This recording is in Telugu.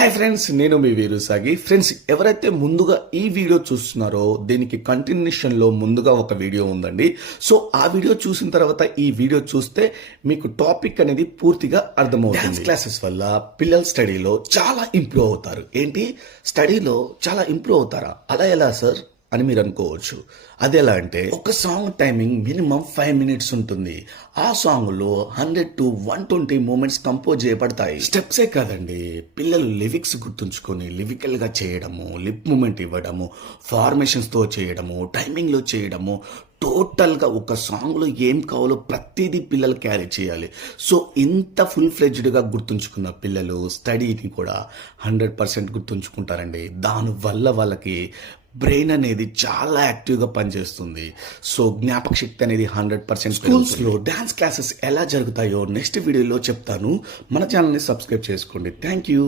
హాయ్ ఫ్రెండ్స్, నేను మీ వీరు సాగి. ఫ్రెండ్స్, ఎవరైతే ముందుగా ఈ వీడియో చూస్తున్నారో దీనికి కంటిన్యూషన్ లో ముందుగా ఒక వీడియో ఉందండి. సో ఆ వీడియో చూసిన తర్వాత ఈ వీడియో చూస్తే మీకు టాపిక్ అనేది పూర్తిగా అర్థమవుతుంది. డాన్స్ క్లాసెస్ వల్ల పిల్లల స్టడీలో చాలా ఇంప్రూవ్ అవుతారు. ఏంటి, స్టడీలో చాలా ఇంప్రూవ్ అవుతారా? అలా ఎలా సార్ అని మీరు అనుకోవచ్చు. అది ఎలా అంటే, ఒక సాంగ్ టైమింగ్ మినిమం 5 minutes ఉంటుంది. ఆ సాంగ్ లో 100 to 120 మూమెంట్స్ కంపోజ్ చేయబడతాయి. స్టెప్సే కాదండి, పిల్లలు లిరిక్స్ గుర్తుంచుకొని లిరికల్ గా చేయడము, లిప్ మూమెంట్ ఇవ్వడము, ఫార్మేషన్స్ తో చేయడము, టైమింగ్ లో చేయడము, టోటల్ గా ఒక సాంగ్ లో ఏం కావాలో ప్రతిదీ పిల్లలు క్యారీ చేయాలి. సో ఇంత ఫుల్ ఫ్లెడ్జ్డ్ గా గుర్తుంచుకున్న పిల్లలు స్టడీని కూడా 100% గుర్తుంచుకుంటారండి. దానివల్ల వాళ్ళకి బ్రెయిన్ అనేది చాలా యాక్టివ్గా పనిచేస్తుంది. సో జ్ఞాపక శక్తి అనేది 100%. స్కూల్స్లో డాన్స్ క్లాసెస్ ఎలా జరుగుతాయో నెక్స్ట్ వీడియోలో చెప్తాను. మన ఛానల్ని సబ్స్క్రైబ్ చేసుకోండి. Thank you.